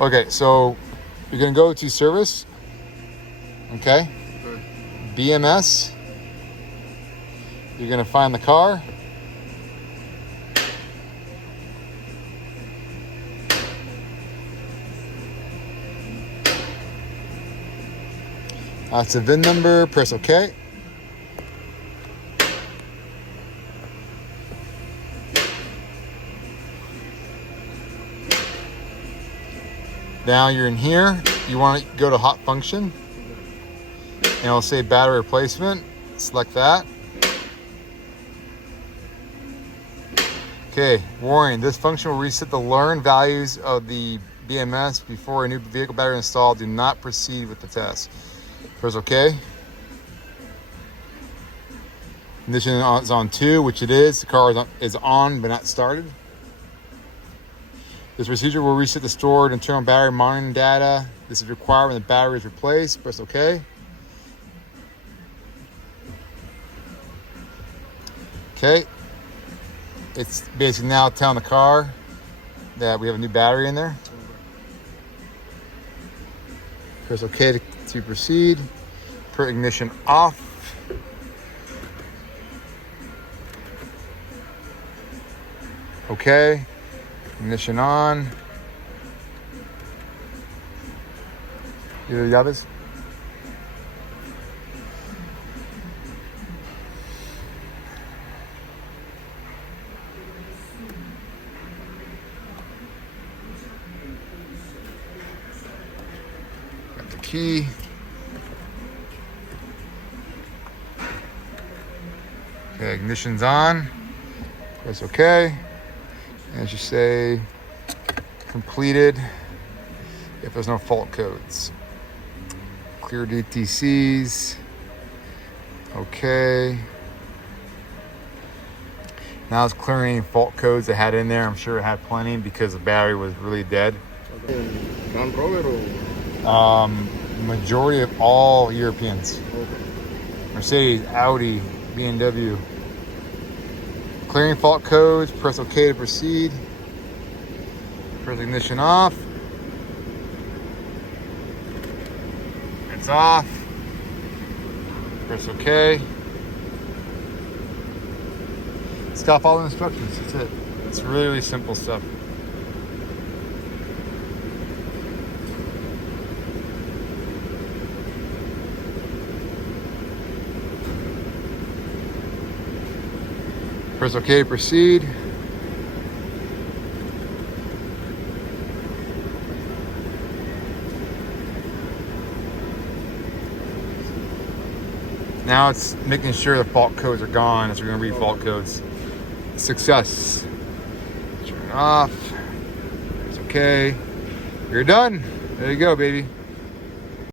Okay, so you're gonna go to service. Okay. BMS. You're gonna find the car. That's the VIN number. Press OK. Now you're in here. You want to go to hot function, and it'll say battery replacement. Select that. Okay, warning, this function will reset the learned values of the BMS before a new vehicle battery installed. Do not proceed with the test. Press OK. Ignition is on 2, which it is. The car is on but not started. This procedure will reset the stored internal battery monitoring data. This is required when the battery is replaced. Press OK. Okay. It's basically now telling the car that we have a new battery in there. Press OK to proceed. Put ignition off. Okay. Ignition on. ¿Ya ves? Got the key. Okay, ignition's on. Press OK. And it should say completed if there's no fault codes. Clear DTCs. Okay. Now it's clearing any fault codes it had in there. I'm sure it had plenty because the battery was really dead. Majority of all Europeans. Mercedes, Audi, BMW. Clearing fault codes, press OK to proceed. Press ignition off. It's off. Press OK. Stop all the instructions, that's it. It's really, really simple stuff. Press OK to proceed. Now it's making sure the fault codes are gone as we're going to read fault codes. Success. Turn it off. It's okay. You're done. There you go, baby.